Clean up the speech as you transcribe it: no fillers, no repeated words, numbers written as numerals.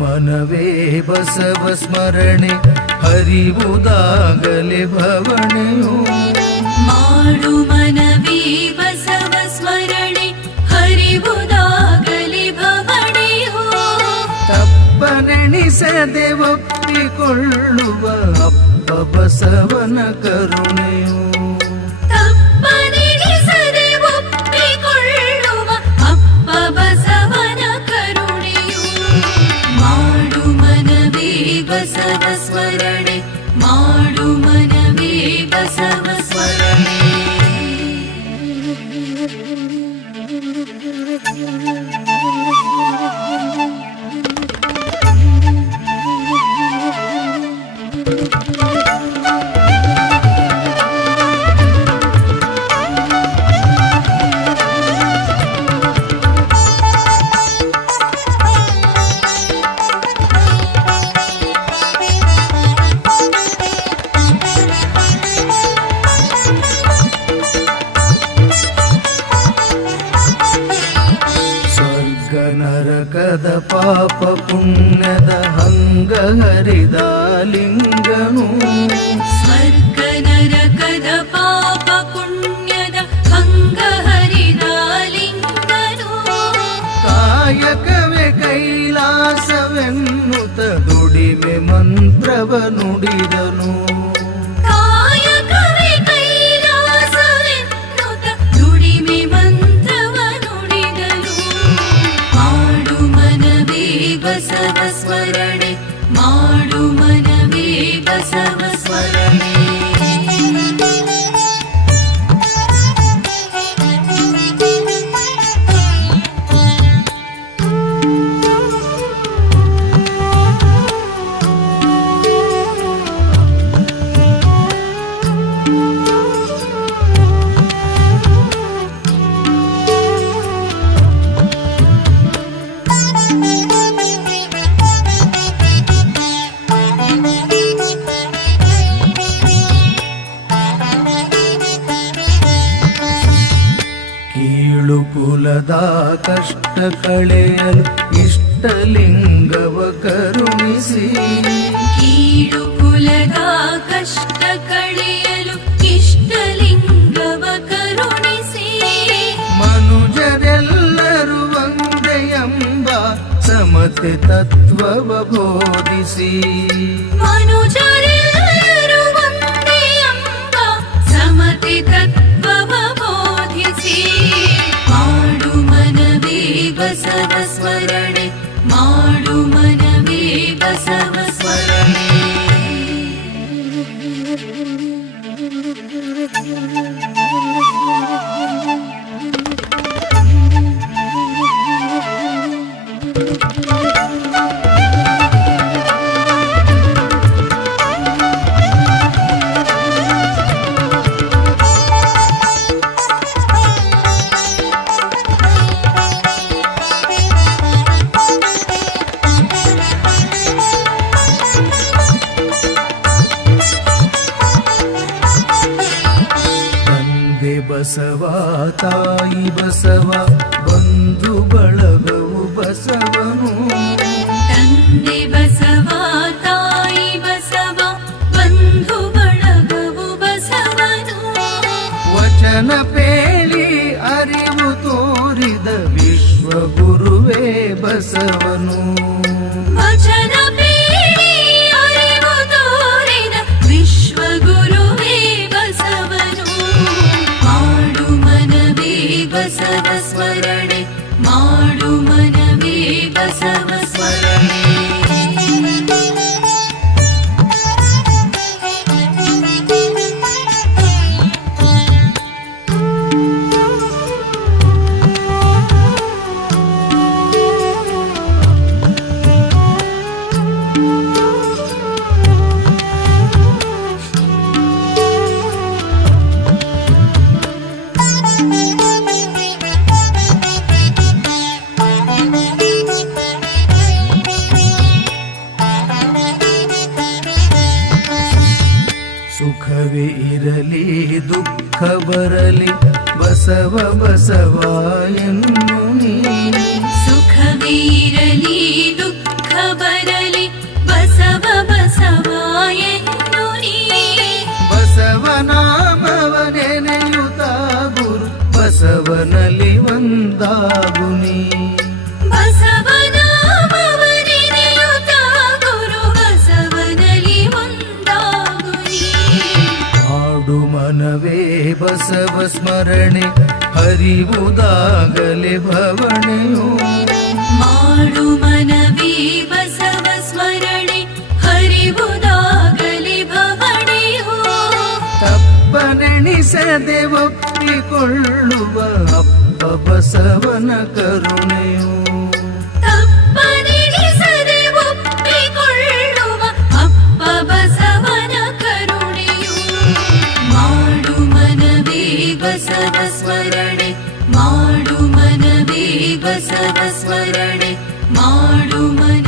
ಮನವೇ ಬಸವ ಸ್ಮರಣೆ ಹರಿವುದಾಗಲೇ ಭವಣೆಯು ಮಾಡು ಮನವೇ ಬಸವ ಸ್ಮರಣೆ ಹರಿವುದಾಗಲೇ ಭವಣೆಯು ತಪ್ಪನೆಣಿಸದೆ ಒಪ್ಪಿಕೊಳ್ಳುವ ಅಪ್ಪ ಬಸವನ ಕರುಣೆಯು ತಪ್ಪನೆಣಿಸದೆ ಒಪ್ಪಿಕೊಳ್ಳುವ ಅಪ್ಪ ಬಸವನ ಕರುಣೆಯು ಮಾಡು ಮನವೇ ಬಸವ ಸ್ಮರಣೆ ಮಾಡು ಮನವೇ ಬಸವ ಸ್ಮರಣೆ ನರಕದ ಪಾಪ ಪುಣ್ಯದ ಹಂಗ ಹರಿದ ಲಿಂಗನು ಸ್ವರ್ಗ ನರಕದ ಪಾಪ ಪುಣ್ಯದ ಹಂಗ ಹರಿದ ಲಿಂಗನು ಕಾಯಕವೇ ಕೈಲಾಸವೆನ್ನುತ್ತ ದುಡಿಮೆ ಮಂತ್ರವ ನುಡಿದನು ಕಾಯಕವೇ ಕೈಲಾಸವೆನ್ನುತ್ತ ದುಡಿಮೆ ಮಂತ್ರವ ನುಡಿದನು ಮಾಡು ಮನವೇ ಬಸವ ಸ್ಮರಣೆ ಮಾಡು ಮನವೇ ಬಸವ ಸ್ಮರಣೆ ಕುಲದ ಕಷ್ಟ ಕಳೆಯಲು ಇಷ್ಟಲಿಂಗವ ಕರುಣಿಸಿ ಕೀಳು ಕುಲದ ಕಷ್ಟ ಕಳೆಯಲು ಇಷ್ಟಲಿಂಗವ ಕರುಣಿಸಿ ಮನುಜರೆಲ್ಲರೂ ಒಂದೇ ಎಂಬ ಸಮತೆ ತತ್ವವ ಬೋಧಿಸಿ ಮನುಜರೆಲ್ಲರೂ ಒಂದೇ ಎಂಬ ಸಮತೆ ತತ್ವವ ಬೋಧಿಸಿ ಮಾಡು ಮನವೇ ಬಸವ ಸ್ಮರಣೆ ಮಾಡು ಮನವೇ ಬಸವ ಸ್ಮರಣೆ ಬಸವ ತಾಯಿ ಬಸವ ಬಂಧು ಬಳಗವು ಬಸವನು ತಂದೆ ಬಸವ ತಾಯಿ ಬಸವ ಬಂಧು ಬಳಗವು ಬಸವನು ವಚನ ಪೇಳಿ ಅರಿವು ತೋರಿದ ವಿಶ್ವಗುರುವೇ ಬಸವನು ವಚನ ಪೇಳಿ ಅರಿವು ತೋರಿದ ವಿಶ್ವಗುರುವೇ ಬಸವನು ಮಾಡು ಮನವೇ ಬಸವ ಸ್ಮರಣೆ ಮಾಡು ಮನವೇ ಬಸವ ಸ್ಮರಣೆ ಬರಲಿ ಬಸವ ಬಸವ ಎನ್ನು ನೀ. ಸುಖವೀರಲಿ ದುಃಖ ಬರಲಿ ಬಸವ ಬಸವ ಎನ್ನು ನೀ. ಬಸವನಾಮವ ನೆನೆಯುತ್ತ ಗುರು ಬಸವನಲ್ಲಿ ಒಂದಾಗು ನೀ. ಬಸವನಾಮವ ನೆನೆಯುತ್ತ ಗುರು ಬಸವನಲ್ಲಿ ಒಂದಾಗು ನೀ. ಹಾಡು ಮನವೇ ಬಸವ ಸ್ಮರಣೆ ಹರಿವುದಾಗಲೇ ಭವಣೆಯೋ. ಮಾಡು ಮನವೇ ಬಸವ ಸ್ಮರಣೆ ಹರಿವುದಾಗಲಿ ಭವಣೆಯೋ. ತಪ್ಪನೆಣಿಸದೆ ಒಪ್ಪಿಕೊಳ್ಳುವ ಅಪ್ಪ ಬಸವನ ಕರುಣೆಯೋ. ತಪ್ಪನೆಣಿಸದೆ ಒಪ್ಪಿಕೊಳ್ಳುವ ಅಪ್ಪ ಬಸವನ ಕರುಣೆಯು. ಮಾಡು ಮನವೇ ಬಸವ ಸ್ಮರಣೆ ಮಾಡು ಮನವೇ ಬಸವ ಸ್ಮರಣೆ ಮಾಡು ಮನ